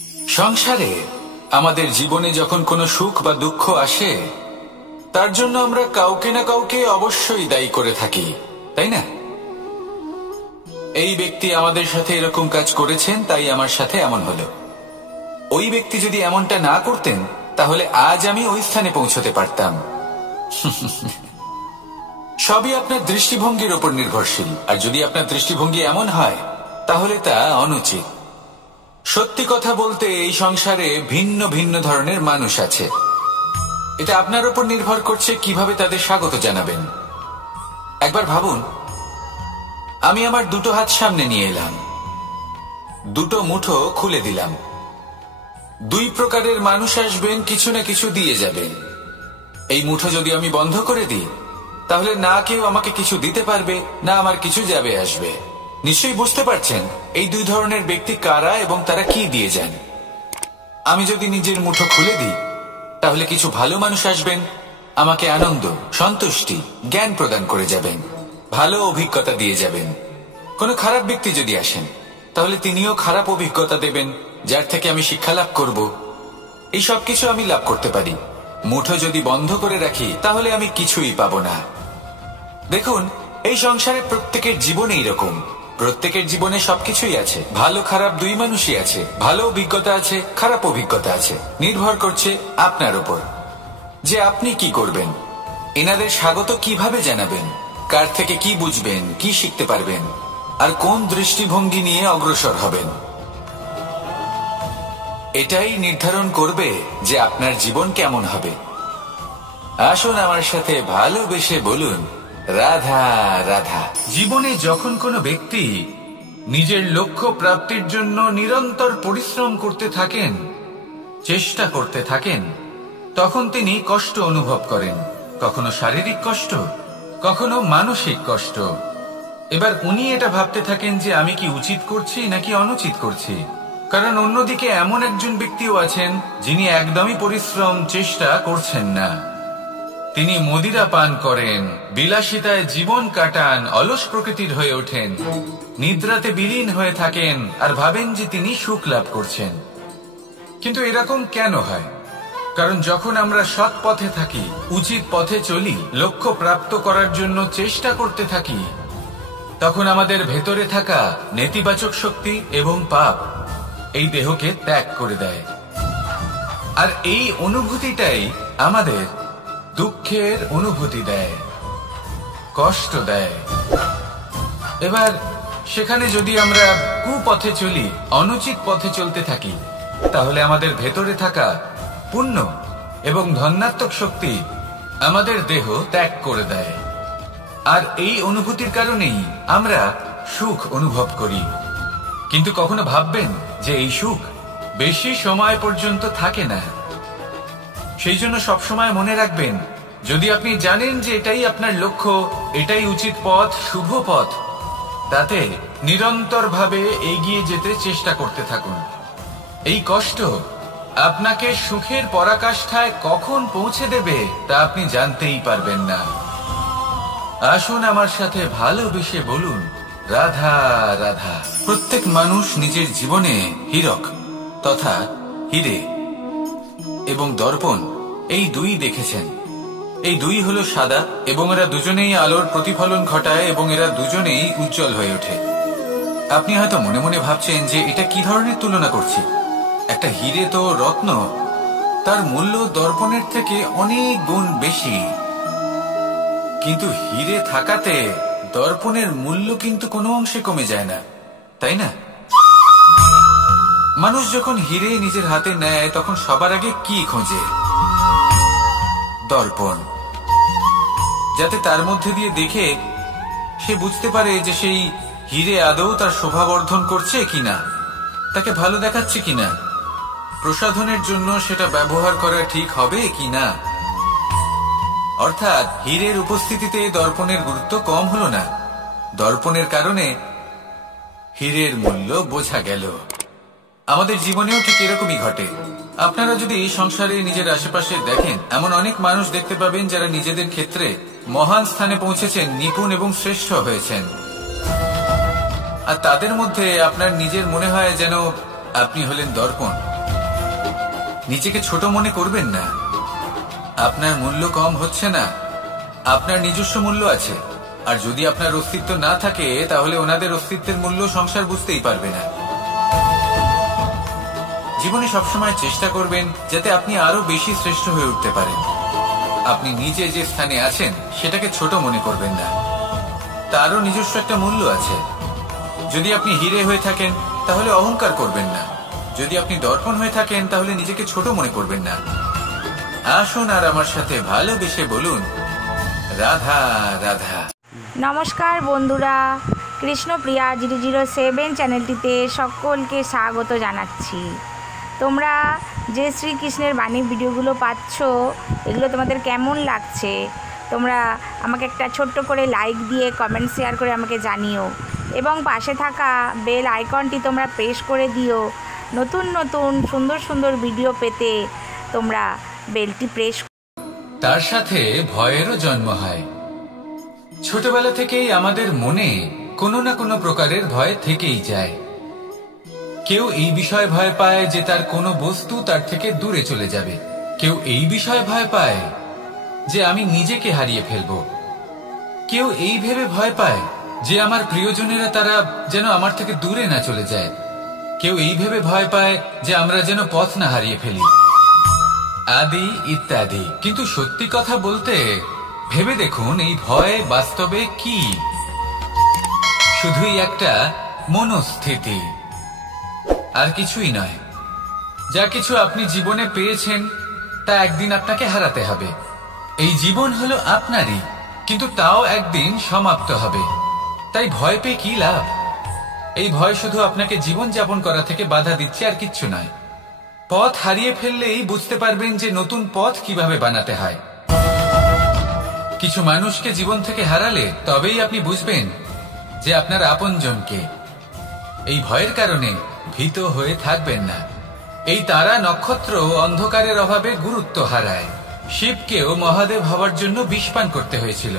সংসারে আমাদের জীবনে যখন কোনো সুখ বা দুঃখ আসে, তার জন্য আমরা কাউকে না কাউকে অবশ্যই দায়ী করে থাকি, তাই না? এই ব্যক্তি আমাদের সাথে এরকম কাজ করেছেন, তাই আমার সাথে এমন হলো। ওই ব্যক্তি যদি এমনটা না করতেন, তাহলে আজ আমি ওই স্থানে পৌঁছতে পারতাম। সবই আপনার দৃষ্টিভঙ্গির উপর নির্ভরশীল, আর যদি আপনার দৃষ্টিভঙ্গি এমন হয়, তাহলে তা অনুচিত। সত্যি কথা বলতে, এই সংসারে ভিন্ন ভিন্ন ধরনের মানুষ আছে। এটা আপনার উপর নির্ভর করছে কিভাবে তাদের স্বাগত জানাবেন। একবার ভাবুন, আমি আমার দুটো হাত সামনে নিয়ে এলাম, দুটো মুঠো খুলে দিলাম। দুই প্রকারের মানুষ আসবেন, কিছু না কিছু দিয়ে যাবেন। এই মুঠো যদি আমি বন্ধ করে দিই, তাহলে না কেউ আমাকে কিছু দিতে পারবে, না আমার কিছু যাবে আসবে। নিশ্চয়ই বুঝতে পারছেন এই দুই ধরনের ব্যক্তি কারা এবং তারা কি দিয়ে যান। আমি যদি নিজের মুঠো খুলে দিই, তাহলে কিছু ভালো মানুষ আসবেন, আমাকে আনন্দ, সন্তুষ্টি, জ্ঞান প্রদান করে যাবেন, ভালো অভিজ্ঞতা দিয়ে যাবেন। কোনো খারাপ ব্যক্তি যদি আসেন, তাহলে তিনিও খারাপ অভিজ্ঞতা দেবেন, যার থেকে আমি শিক্ষা লাভ করব। এই সব কিছু আমি লাভ করতে পারি। মুঠো যদি বন্ধ করে রাখি, তাহলে আমি কিছুই পাবো না। দেখুন, এই সংসারে প্রত্যেকের জীবনে এইরকম। প্রত্যেকের জীবনে সবকিছুই আছে, ভালো খারাপ দুই মানুষই আছে। ভালো অভিজ্ঞতা আছে, খারাপ অভিজ্ঞতা আছে। নির্ভর করছে আপনার উপর যে আপনি কি করবেন, এনাদের স্বাগত কিভাবে জানাবেন, কার থেকে কি বুঝবেন, কি শিখতে পারবেন, আর কোন দৃষ্টিভঙ্গি নিয়ে অগ্রসর হবেন। এটাই নির্ধারণ করবে যে আপনার জীবন কেমন হবে। আসুন আমার সাথে ভালোবেসে বলুন, রাধা রাধা। জীবনে যখন কোনো ব্যক্তি নিজের লক্ষ্য প্রাপ্তির জন্য নিরন্তর পরিশ্রম করতে থাকেন, চেষ্টা করতে থাকেন, তখন তিনি কষ্ট অনুভব করেন। কখনো শারীরিক কষ্ট, কখনো মানসিক কষ্ট। এবার উনি এটা ভাবতে থাকেন যে আমি কি উচিত করছি নাকি অনুচিত করছি। কারণ অন্যদিকে এমন একজন ব্যক্তিও আছেন যিনি একদমই পরিশ্রম, চেষ্টা করছেন না। তিনি মদিরা পান করেন, বিলাসিতায় জীবন কাটান, অলস প্রকৃতির হয়ে ওঠেন, নিদ্রাতে বিলীন হয়ে থাকেন আর ভাবেন যে তিনি সুখ লাভ করছেন। কিন্তু এরকম কেন হয়? কারণ যখন আমরা সৎ পথে থাকি, উচিত পথে চলি, লক্ষ্য প্রাপ্ত করার জন্য চেষ্টা করতে থাকি, তখন আমাদের ভেতরে থাকা নেতিবাচক শক্তি এবং পাপ এই দেহকে ত্যাগ করে দেয়। আর এই অনুভূতিটাই আমাদের দুঃখের অনুভূতি দেয়, কষ্ট দেয়। এবার সেখানে যদি আমরা কুপথে চলি, অনুচিত পথে চলতে থাকি, তাহলে আমাদের ভেতরে থাকা পুণ্য এবং ধনাত্মক শক্তি আমাদের দেহ ত্যাগ করে দেয়। আর এই অনুভূতির কারণেই আমরা সুখ অনুভব করি। কিন্তু কখনো ভাববেন যে এই সুখ বেশি সময় পর্যন্ত থাকে না। সেই জন্য সবসময় মনে রাখবেন, যদি আপনি জানেন যে এটাই আপনার লক্ষ্য, এটাই উচিত পথ, শুভ পথ, তাতে নিরন্তরভাবে এগিয়ে যেতে চেষ্টা করতে থাকুন। এই কষ্ট আপনাকে সুখের পরাকাষ্ঠায় কখন পৌঁছে দেবে তা আপনি জানতেই পারবেন না। আসুন আমার সাথে ভালোবেসে বলুন, রাধা রাধা। প্রত্যেক মানুষ নিজের জীবনে হীরক তথা হীরে এবং দর্পণ এই দুই দেখেছেন। এই দুই হলো সাদা এবং এরা দুজনেই আলোর প্রতিফলন ঘটায় এবং এরা দুজনেই উজ্জ্বল হয়ে ওঠে। আপনি হয়তো মনে মনে ভাবছেন যে এটা কি ধরনের তুলনা করছি। একটা হীরে তো রত্ন, তার মূল্য দর্পণের থেকে অনেক গুণ বেশি। কিন্তু হীরে থাকাতে দর্পণের মূল্য কিন্তু কোনো অংশে কমে যায় না, তাই না? মানুষ যখন হীরে নিজের হাতে নেয়, তখন সবার আগে কি খোঁজে? দর্পণ, যাতে তার মধ্যে দিয়ে দেখে সে বুঝতে পারে যে সেই হীরে আদৌ তার শোভাবর্ধন করছে কিনা, তাকে ভালো দেখাচ্ছে কিনা, প্রসাধনের জন্য সেটা ব্যবহার করা ঠিক হবে কিনা। অর্থাৎ হীরের উপস্থিতিতে দর্পণের গুরুত্ব কম হলো না। দর্পণের কারণে হীরের মূল্য বোঝা গেল। আমাদের জীবনেও ঠিক এরকমই ঘটে। আপনারা যদি সংসারে নিজের আশেপাশে দেখেন, এমন অনেক মানুষ দেখতে পাবেন যারা নিজেদের ক্ষেত্রে মহান স্থানে পৌঁছেছেন, নিপুণ এবং শ্রেষ্ঠ হয়েছেন। আর তাদের মধ্যে আপনার নিজের মনে হয় যেন আপনি হলেন দর্পণ। নিজেকে ছোট মনে করবেন না। আপনার মূল্য কম হচ্ছে না, আপনার নিজস্ব মূল্য আছে। আর যদি আপনার অস্তিত্ব না থাকে তাহলে ওনাদের অস্তিত্বের মূল্য সংসার বুঝতেই পারবে না। জীবনে সবসময় চেষ্টা করবেন যাতে আপনি আরো বেশি শ্রেষ্ঠ হয়ে উঠতে পারেন। আপনি নিজে যে স্থানে আছেন সেটাকে ছোট মনে করবেন না, তারও নিজস্ব একটা মূল্য আছে। যদি আপনি হিরে হয়ে থাকেন তাহলে অহংকার করবেন না, যদি আপনি দর্পণ হয়ে থাকেন তাহলে নিজেকে ছোট মনে করবেন না। আসুন আর আমার সাথে ভালোবেসে বলুন, রাধা রাধা। নমস্কার বন্ধুরা, কৃষ্ণপ্রিয়া 007 চ্যানেলটিতে সকলকে স্বাগত জানাচ্ছি। তোমরা যে শ্রীকৃষ্ণের বাণী ভিডিওগুলো পাচ্ছ, এগুলো তোমাদের কেমন লাগছে তোমরা আমাকে একটা ছোট্ট করে লাইক দিয়ে কমেন্ট শেয়ার করে আমাকে জানিও, এবং পাশে থাকা বেল আইকনটি তোমরা প্রেস করে দিও। নতুন নতুন সুন্দর সুন্দর ভিডিও পেতে তোমরা বেলটি প্রেস। তার সাথে ভয়েরও জন্ম হয়। ছোটবেলা থেকেই আমাদের মনে কোনো না কোনো প্রকারের ভয় থেকেই যায়। কেউ এই বিষয়ে ভয় পায় যে তার কোনো বস্তু তার থেকে দূরে চলে যাবে, কেউ এই বিষয়ে ভয় পায় যে আমি নিজেকে হারিয়ে ফেলব, কেউ এই ভেবে ভয় পায় যে আমার প্রিয়জনেরা তারা যেন আমার থেকে দূরে না চলে যায়, কেউ এই ভেবে ভয় পায় যে আমরা যেন পথ না হারিয়ে ফেলি, আদি ইত্যাদি। কিন্তু সত্যি কথা বলতে ভেবে দেখুন, এই ভয় বাস্তবে কি? শুধুই একটা মনস্থিতি, আর কিছুই নয়। যা কিছু আপনি জীবনে পেয়েছেন তা একদিন আপনাকে হারাতে হবে। এই জীবন হলো আপনারই, কিন্তু তাও একদিন সমাপ্ত হবে। তাই ভয় পেয়ে কি লাভ? এই ভয় শুধু আপনাকে জীবন যাপন করা থেকে বাধা দিচ্ছে, আর কিচ্ছু নয়। পথ হারিয়ে ফেললেই বুঝতে পারবেন যে নতুন পথ কিভাবে বানাতে হয়। কিছু মানুষকে জীবন থেকে হারালে তবেই আপনি বুঝবেন যে আপনার আপনজনকে। এই ভয়ের কারণে ভীত হয়ে থাকবেন না। এই তারা নক্ষত্র অন্ধকারের অভাবে গুরুত্ব হারায়। শিবকেও মহাদেব হওয়ার জন্য বিষপান করতে হয়েছিল।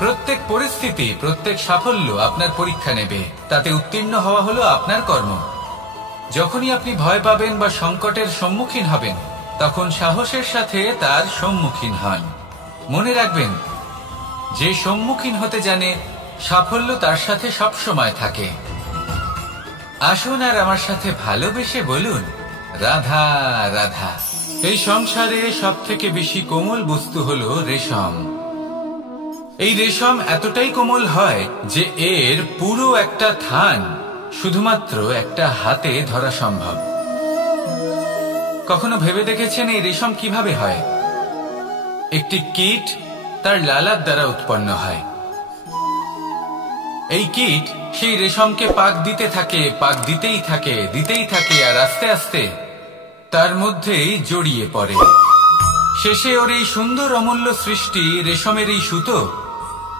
প্রত্যেক পরিস্থিতি, প্রত্যেক সাফল্য আপনার পরীক্ষা নেবে, তাতে উত্তীর্ণ হওয়া হলো আপনার কর্ম। যখনই আপনি ভয় পাবেন বা সংকটের সম্মুখীন হবেন, তখন সাহসের সাথে তার সম্মুখীন হন। মনে রাখবেন, যে সম্মুখীন হতে জানে সাফল্য তার সাথে সবসময় থাকে। আসুন আর আমার সাথে ভালোবেসে বলুন, রাধা রাধা। এই সংসারে সব থেকে বেশি কোমল বস্তু হলো রেশম। এই রেশম এতটাই কোমল হয় যে এর পুরো একটা থান শুধুমাত্র একটা হাতে ধরা সম্ভব। কখনো ভেবে দেখেছেন এই রেশম কিভাবে হয়? একটি কীট তার লালার দ্বারা উৎপন্ন হয়। এই কীট সেই রেশমকে পাক দিতে থাকে, পাক দিতেই থাকে, দিতেই থাকে, আর আস্তে আস্তে তার মধ্যেই জড়িয়ে পড়ে। শেষে ওর এই সুন্দর অমূল্য সৃষ্টি রেশমের এই সুতো,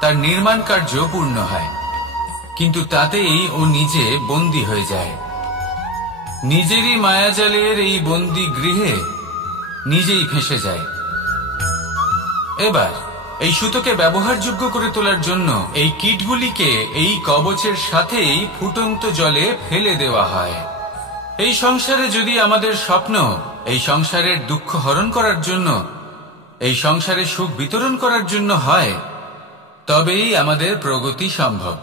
তার নির্মাণ কার্য পূর্ণ হয়। কিন্তু তাতেই ও নিজে বন্দী হয়ে যায়। নিজেরই মায়াজালের এই বন্দী গৃহে নিজেই ফেঁসে যায়। এবার এই সুতোকে ব্যবহারযোগ্য করে তোলার জন্য এই কীটগুলিকে এই কবচের সাথেই ফুটন্ত জলে ফেলে দেওয়া হয়। এই সংসারে যদি আমাদের স্বপ্ন এই সংসারের দুঃখ হরণ করার জন্য, এই সংসারে সুখ বিতরণ করার জন্য হয়, তবেই আমাদের প্রগতি সম্ভব।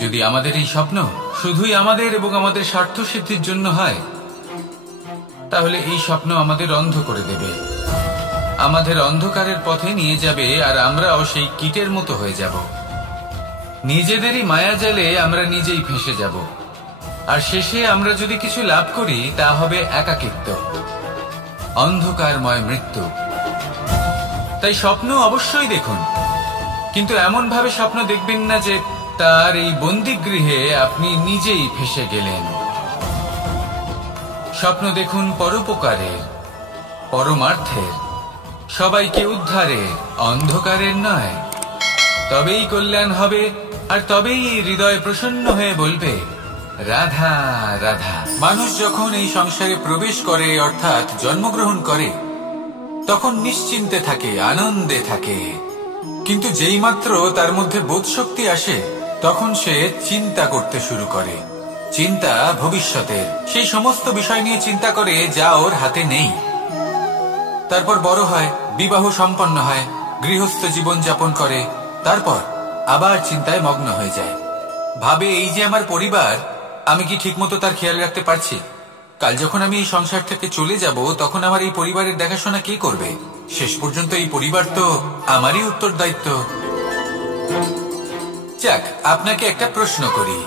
যদি আমাদের এই স্বপ্ন শুধুই আমাদের এবং আমাদের স্বার্থ সিদ্ধির জন্য হয়, তাহলে এই স্বপ্ন আমাদের অন্ধ করে দেবে, আমাদের অন্ধকারের পথে নিয়ে যাবে, আর আমরাও সেই কীটের মতো হয়ে যাব। নিজেদেরই মায়াজালে আমরা নিজেই ফেঁসে যাব, আর শেষে আমরা যদি কিছু লাভ করি তা হবে একাকিত্ব, অন্ধকারময় মৃত্যু। তাই স্বপ্ন অবশ্যই দেখুন, কিন্তু এমন ভাবে স্বপ্ন দেখবেন না যে তার এই বন্দিগৃহে আপনি নিজেই ফেঁসে গেলেন। স্বপ্ন দেখুন পরোপকারের, পরমার্থের, সবাইকে উদ্ধারের, অন্ধকারের নয়। তবেই কল্যাণ হবে, আর তবেই হৃদয় প্রসন্ন হয়ে বলবে, রাধা রাধা। মানুষ যখন এই সংসারে প্রবেশ করে, অর্থাৎ জন্মগ্রহণ করে, তখন নিশ্চিন্তে থাকে, আনন্দে থাকে। কিন্তু যেই মাত্র তার মধ্যে বোধশক্তি আসে, তখন সে চিন্তা করতে শুরু করে। চিন্তা ভবিষ্যতের, সেই সমস্ত বিষয় নিয়ে চিন্তা করে যা ওর হাতে নেই। তারপর বড় হয়, বিবাহ সম্পন্ন হয়, গৃহস্থ জীবন যাপন করে, তারপর আবার চিন্তায় মগ্ন হয়ে যায়। ভাবে এই যে আমার পরিবার, আমি কি ঠিকমতো তার খেয়াল রাখতে পারছি? কাল যখন আমি এই সংসার থেকে চলে যাব তখন আমার এই পরিবারের দেখাশোনা কে করবে? শেষ পর্যন্ত এই পরিবার তো আমারই উত্তরদায়িত্ব। যাক, আপনাকে একটা প্রশ্ন করি।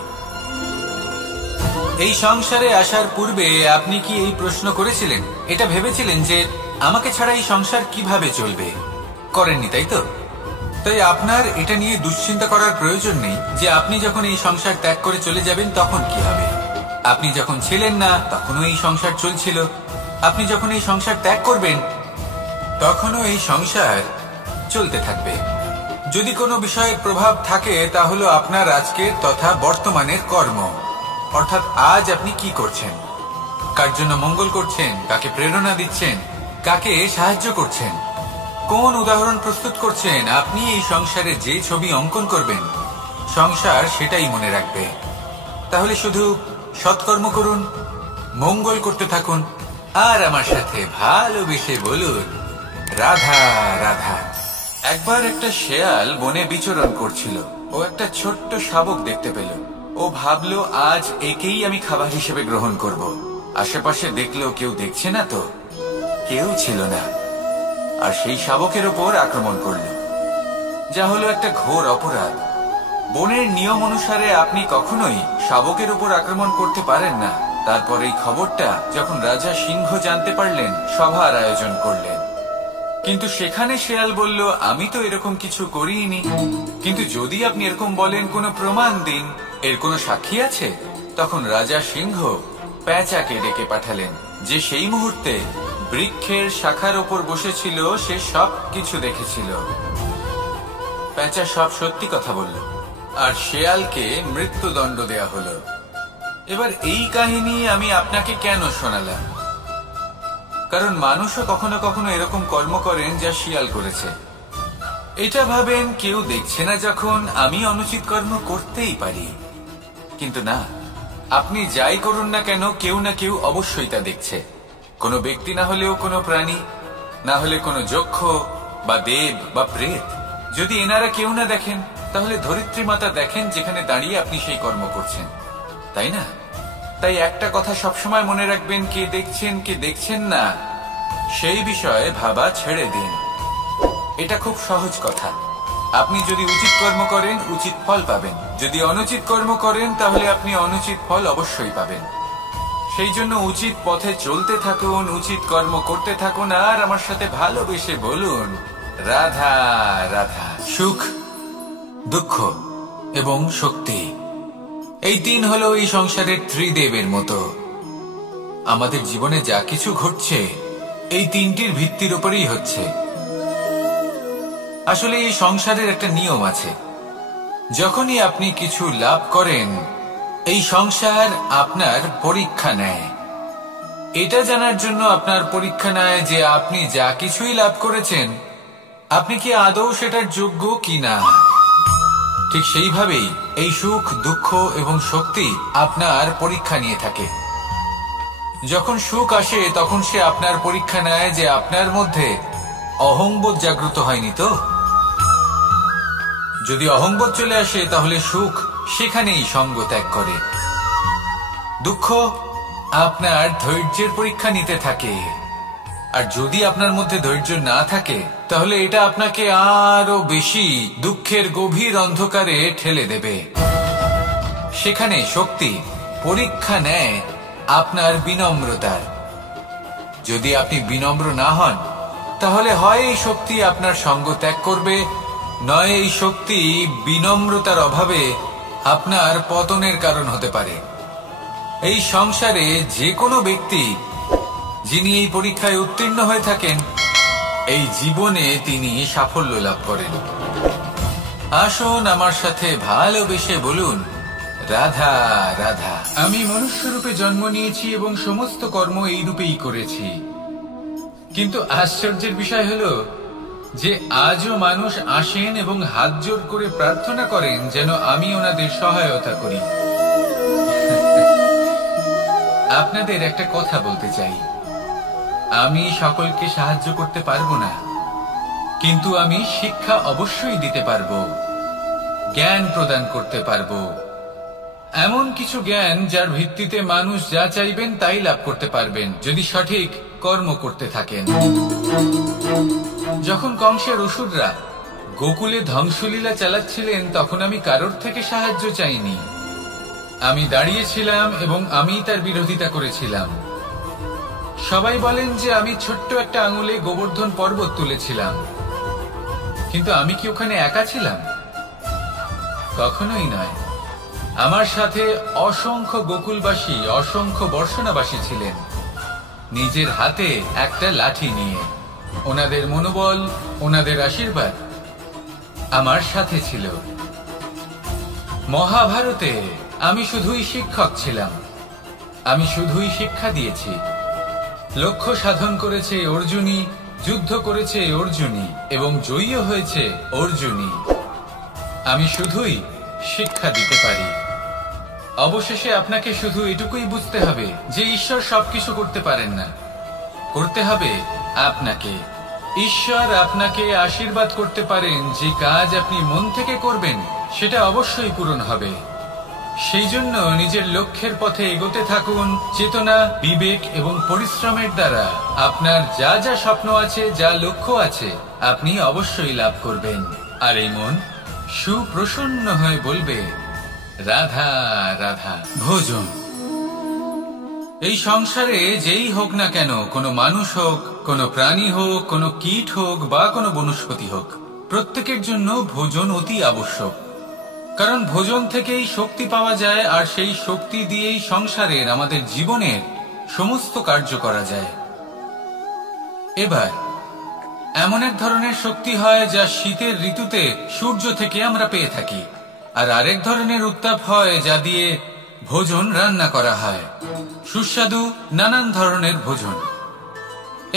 এই সংসারে আসার পূর্বে আপনি কি এই প্রশ্ন করেছিলেন, এটা ভেবেছিলেন যে আমাকে ছাড়া এই সংসার কিভাবে চলবে? করেননি, তাই তো? তাই আপনার এটা নিয়ে দুশ্চিন্তা করার প্রয়োজন নেই যে আপনি যখন এই সংসার ত্যাগ করে চলে যাবেন তখন কি হবে। আপনি যখন ছিলেন না তখনও এই সংসার চলছিল, আপনি যখন এই সংসার ত্যাগ করবেন তখনও এই সংসার চলতে থাকবে। যদি কোনো বিষয়ের প্রভাব থাকে তা হলো আপনার আজকের তথা বর্তমানের কর্ম, অর্থাৎ আজ আপনি কি করছেন, কার জন্য মঙ্গল করছেন, কাকে প্রেরণা দিচ্ছেন, কাকে সাহায্য করছেন, কোন উদাহরণ প্রস্তুত করছেন। আপনি এই সংসারে যে ছবি অঙ্কন করবেন সংসার সেটাই মনে রাখবে। তাহলে শুধু সৎকর্ম করুন, মঙ্গল করতে থাকুন, আর আমার সাথে ভালোবেসে বলুন রাধা রাধা। একবার একটা শেয়াল বনে বিচরণ করছিল। ও একটা ছোট্ট শাবক দেখতে পেল। ও ভাবলো আজ একেই আমি খাবার হিসেবে গ্রহণ করব। আশেপাশে দেখলো কেউ দেখছে না, তো কেউ ছিল না, আর সেই শাবকের ওপর আক্রমণ করল, যা হলো একটা ঘোর অপরাধ। বনের নিয়ম অনুসারে আপনি কখনোই শাবকের উপর আক্রমণ করতে পারেন না। তারপর এই খবরটা যখন রাজা সিংহ জানতে পারলেন, সভার আয়োজন করলেন। কিন্তু সেখানে শেয়াল বলল, আমি তো এরকম কিছু করিনি। কিন্তু যদি আপনি এরকম বলেন, কোনো প্রমাণ দিন, এর কোনো সাক্ষী আছে? তখন রাজা সিংহ পেঁচাকে ডেকে পাঠালেন, যে সেই মুহূর্তে বৃক্ষের শাখার ওপর বসেছিল, সে সব কিছু দেখেছিল। পেঁচা সব সত্যি কথা বলল, আর শেয়ালকে মৃত্যুদণ্ড দেয়া হলো। এবার এই কাহিনী আমি আপনাকে কেন শোনালাম? কারণ মানুষও কখনো কখনো এরকম কর্ম করেন যা শিয়াল করেছে। এটা ভাবেন কেউ দেখছে না, যখন আমি অনুচিত কর্ম করতেই পারি। কিন্তু না, আপনি যাই করুন না কেন, কেউ না কেউ অবশ্যই তা দেখছে। কোনো ব্যক্তি না হলেও কোনো প্রাণী, না হলে কোনো যক্ষ বা দেব বা প্রেত। যদি এনারা কেউ না দেখেন, তাহলে ধরিত্রী মাতা দেখেন, যেখানে দাঁড়িয়ে আপনি সেই কর্ম করছেন, তাই না? তাই একটা কথা সবসময় মনে রাখবেন, কে দেখছেন কে দেখছেন না সেই বিষয়ে ভাবা ছেড়ে দিন। এটা খুব সহজ কথা। আপনি যদি উচিত কর্ম করেন, উচিত ফল পাবেন। যদি অনুচিত কর্ম করেন, তাহলে আপনি অনুচিত ফল অবশ্যই পাবেন। সেই জন্য উচিত পথে চলতে থাকুন, উচিত কর্ম করতে থাকুন, আর আমার সাথে ভালোবেসে বলুন রাধা রাধা। সুখ, দুঃখ এবং শক্তি, এই তিন হলো এই সংসারের ত্রিদেবের মতো। আমাদের জীবনে যা কিছু ঘটছে এই তিনটির ভিত্তির উপরেই হচ্ছে। আসলে এই সংসারের একটা নিয়ম আছে, যখনই আপনি কিছু লাভ করেন, এই সংসার আপনার পরীক্ষা নেয়। এটা জানার জন্য আপনার পরীক্ষা নেয় যে আপনি যা কিছুই লাভ করেছেন, আপনি কি আদৌ সেটার যোগ্য কিনা। ঠিক সেইভাবেই এই সুখ, দুঃখ এবং শক্তি আপনার পরীক্ষা নিয়ে থাকে। যখন সুখ আসে তখন সে আপনার পরীক্ষা নেয় যে আপনার মধ্যে অহংবোধ জাগ্রত হয়নি তো। যদি অহংবোধ চলে আসে তাহলে সুখ সেখানেই সঙ্গ ত্যাগ করে। দুঃখ আপনার ধৈর্যের পরীক্ষা নিতে থাকে, আর যদি আপনার মধ্যে ধৈর্য না থাকে তাহলে এটা আপনাকে আরো বেশি দুঃখের গভীর অন্ধকারে ঠেলে দেবে। সেখানে শক্তি পরীক্ষা নেয় আপনার বিনম্রতার। যদি আপনি বিনম্র না হন, তাহলে হয় এই শক্তি আপনার সঙ্গ ত্যাগ করবে, নয় এই শক্তি বিনম্রতার অভাবে আপনার পতনের কারণ হতে পারে। এই সংসারে যে কোনো ব্যক্তি যিনি এই পরীক্ষায় উত্তীর্ণ হয়ে থাকেন, এই জীবনে তিনি সাফল্য লাভ করেন। আসুন আমার সাথে ভালোবেসে বলুন রাধা রাধা। আমি মনুষ্য রূপে জন্ম নিয়েছি এবং সমস্ত কর্ম এই রূপেই করেছি, কিন্তু আশ্চর্যের বিষয় হলো যে আজও মানুষ আসেন এবং হাত জোড় করে প্রার্থনা করেন যেন আমি ওনাদের সহায়তা করি। আপনাদের একটা কথা বলতে চাই। আমি সকলকে সাহায্য করতে পারবো না, কিন্তু আমি শিক্ষা অবশ্যই দিতে পারবো, জ্ঞান প্রদান করতে পারবো। এমন কিছু জ্ঞান যার ভিত্তিতে মানুষ যা চাইবেন তাই লাভ করতে পারবেন, যদি সঠিক কর্ম করতে থাকেন। যখন কংসের অসুররা গোকুলে ধ্বংসলীলা চালাচ্ছিলেন, তখন আমি কারোর থেকে সাহায্য চাইনি। আমি দাঁড়িয়েছিলাম এবং আমি তার বিরোধিতা করেছিলাম। সবাই বলেন যে আমি ছোট্ট একটা আঙুলে গোবর্ধন পর্বত তুলেছিলাম, কিন্তু আমি কি ওখানে একা ছিলাম? কখনোই নয়। আমার সাথে অসংখ্য গোকুলবাসী, অসংখ্য বর্ষণাবাসী ছিলেন, নিজের হাতে একটা লাঠি নিয়ে। ওনাদের মনোবল, ওনাদের আশীর্বাদ আমার সাথে ছিল। মহাভারতে আমি শুধুই শিক্ষক ছিলাম, আমি শুধুই শিক্ষা দিয়েছি। লক্ষ্য সাধন করেছে অর্জুনই, যুদ্ধ করেছে অর্জুনই এবং জয়ীও হয়েছে অর্জুনই। আমি শুধুই শিক্ষা দিতে পারি। অবশেষে আপনাকে শুধু এটুকুই বুঝতে হবে যে ঈশ্বর সবকিছু করতে পারেন না, করতে হবে আপনাকে। ঈশ্বর আপনাকে আশীর্বাদ করতে পারেন, যে কাজ আপনি মন থেকে করবেন সেটা অবশ্যই পূরণ হবে। সেই জন্য নিজের লক্ষ্যের পথে এগোতে থাকুন। চেতনা, বিবেক এবং পরিশ্রমের দ্বারা আপনার যা যা স্বপ্ন আছে, যা লক্ষ্য আছে, আপনি অবশ্যই লাভ করবেন। আর এই মন সুপ্রসন্ন হয়ে বলবে, রাধা রাধা। ভোজন। এই সংসারে যেই হোক না কেন, কোনো মানুষ হোক, কোনো প্রাণী হোক, কোনো কীট হোক বা কোনো বনস্পতি হোক, প্রত্যেকের জন্য ভোজন অতি আবশ্যক। কারণ ভোজন থেকেই শক্তি পাওয়া যায়, আর সেই শক্তি দিয়েই সংসারের, আমাদের জীবনের সমস্ত কার্য করা যায়। এবার এমন এক ধরনের শক্তি হয় যা শীতের ঋতুতে সূর্য থেকে আমরা পেয়ে থাকি, আর আরেক ধরনের উত্তাপ হয় যা দিয়ে ভোজন রান্না করা হয়, সুস্বাদু নানান ধরনের ভোজন।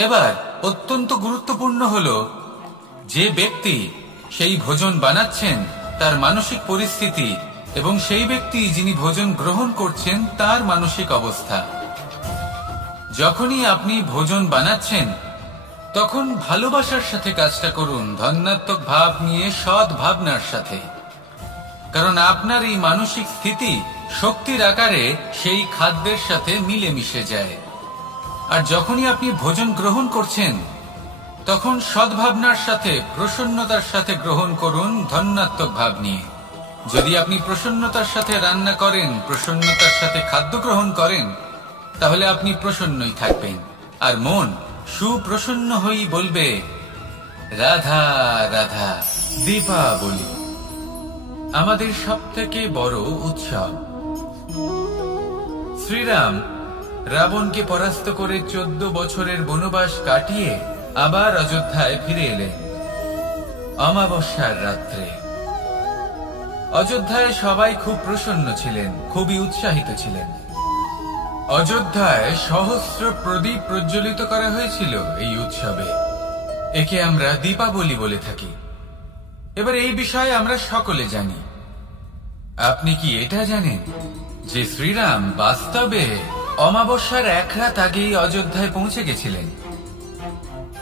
এবার অত্যন্ত গুরুত্বপূর্ণ হলো যে ব্যক্তি সেই ভোজন বানাচ্ছেন তার মানসিক পরিস্থিতি, এবং সেই ব্যক্তি যিনি ভোজন গ্রহণ করছেন তার মানসিক অবস্থা। যখনই আপনি ভোজন বানাচ্ছেন তখন ভালোবাসার সাথে কাজটা করুন, ধন্যাত্মক ভাব নিয়ে, সৎ ভাবনার সাথে। কারণ আপনার এই মানসিক স্থিতি শক্তির আকারে সেই খাদ্যের সাথে মিলে মিশে যায়। আর যখনই আপনি ভোজন গ্রহণ করছেন তখন সদ্ভাবনার সাথে, প্রসন্নতার সাথে গ্রহণ করুন, ধন্যাত্মক ভাব নিয়ে। যদি আপনি প্রসন্নতার সাথে রান্না করেন, প্রসন্নতার সাথে খাদ্য গ্রহণ করেন, তাহলে আপনি প্রসন্নই থাকবেন, আর মন সুপ্রসন্ন হয়েই বলবে, রাধা রাধা। দীপাবলি আমাদের সবথেকে বড় উৎসব। শ্রীরাম রাবণকে পরাস্ত করে 14 বছরের বনবাস কাটিয়ে আবার অযোধ্যায় ফিরে এলেন অমাবস্যার রাত্রে। অযোধ্যায় সবাই খুব প্রসন্ন ছিলেন, খুবই উৎসাহিত ছিলেন। অযোধ্যায় সহস্র প্রদীপ প্রজ্বলিত করা হয়েছিল এই উৎসবে। একে আমরা দীপাবলি বলে থাকি। এবার এই বিষয়ে আমরা সকলে জানি। আপনি কি এটা জানেন যে শ্রীরাম বাস্তবে অমাবস্যার এক রাত আগেই অযোধ্যায় পৌঁছে গেছিলেন?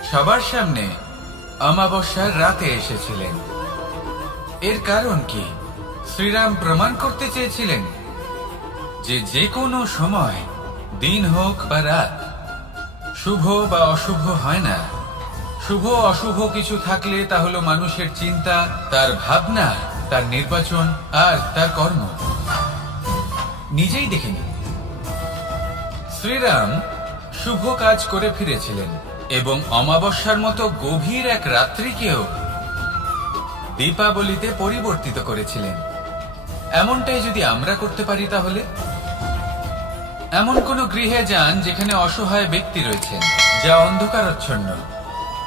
সবার সামনে অমাবস্যার রাতে এসেছিলেন। এর কারণ কি? শ্রীরাম প্রমাণ করতে চেয়েছিলেন যে যে কোনো সময়, দিন হোক বা রাত, শুভ বা অশুভ হয় না। শুভ অশুভ কিছু থাকলে তা হলো মানুষের চিন্তা, তার ভাবনা, তার নির্বাচন আর তার কর্ম। নিজেই দেখে নিন, শ্রীরাম শুভ কাজ করে ফিরেছিলেন এবং অমাবস্যার মতো গভীর এক রাত্রিকেও দীপাবলিতে পরিবর্তিত করেছিলেন। এমনটাই যদি আমরা করতে পারি, তাহলে এমন কোন গৃহে যান যেখানে অসহায় ব্যক্তি রয়েছেন, যা অন্ধকারাচ্ছন্ন,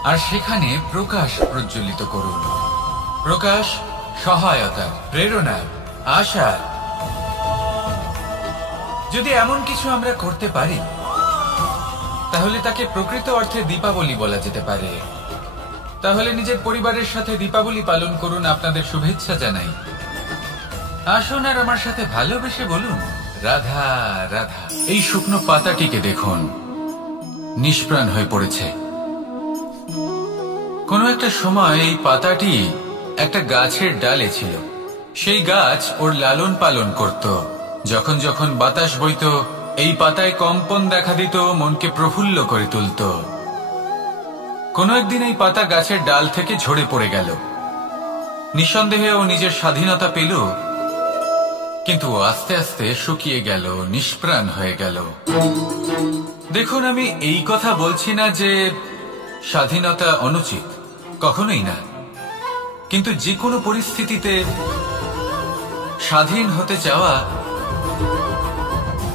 আর সেখানে প্রকাশ প্রজ্বলিত করুন। প্রকাশ সহায়তার, প্রেরণার, আশার। যদি এমন কিছু আমরা করতে পারি তাহলে তাকে প্রকৃত অর্থে দীপাবলি বলা যেতে পারে। তাহলে নিজের পরিবারের সাথে দীপাবলি পালন করুন। আপনাদের শুভেচ্ছা জানাই। আসুন আর আমার সাথে ভালোবেসে বলুন, রাধা রাধা। এই শুকনো পাতাটিকে দেখুন, নিষ্প্রাণ হয়ে পড়েছে। কোনো একটা সময় এই পাতাটি একটা গাছের ডালে ছিল। সেই গাছ ওর লালন পালন করত। যখন যখন বাতাস বইত, এই পাতায় কম্পন দেখা দিত, মনকে প্রফুল্ল করে তুলত। কোনো একদিন এই পাতা গাছের ডাল থেকে ঝরে পড়ে গেল। নিঃসন্দেহে ও নিজের স্বাধীনতা পেল, কিন্তু আস্তে আস্তে শুকিয়ে গেল, নিষ্প্রাণ হয়ে গেল। দেখুন, আমি এই কথা বলছি না যে স্বাধীনতা অনুচিত, কখনোই না। কিন্তু যে কোনো পরিস্থিতিতে স্বাধীন হতে চাওয়া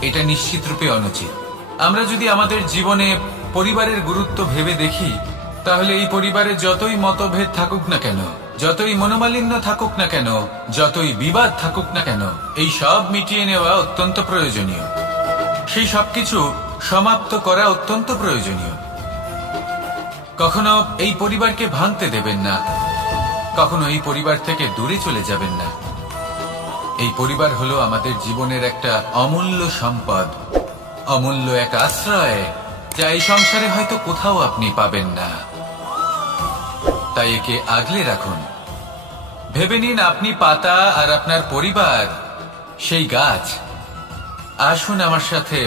এটা নিশ্চিত রূপে অনুচিত। আমরা যদি আমাদের জীবনে পরিবারের গুরুত্ব ভেবে দেখি, তাহলে এই পরিবারে যতই মতভেদ থাকুক না কেন, যতই মনোমালিন্য থাকুক না কেন, যতই বিবাদ থাকুক না কেন, এই সব মিটিয়ে নেওয়া অত্যন্ত প্রয়োজনীয়। সেই সবকিছু সমাপ্ত করা অত্যন্ত প্রয়োজনীয়। কখনো এই পরিবারকে ভাঙতে দেবেন না, কখনো এই পরিবার থেকে দূরে চলে যাবেন না। এই পরিবার হলো আমাদের জীবনের একটা অমূল্য সম্পদ, অমূল্য এক আশ্রয়, যা এই সংসারে হয়তো কোথাও আপনি পাবেন না। তাই একে আগলে রাখুন। ভেবে নিন, আপনি পাতা আর আপনার পরিবার সেই গাছ। আসুন আমার সাথে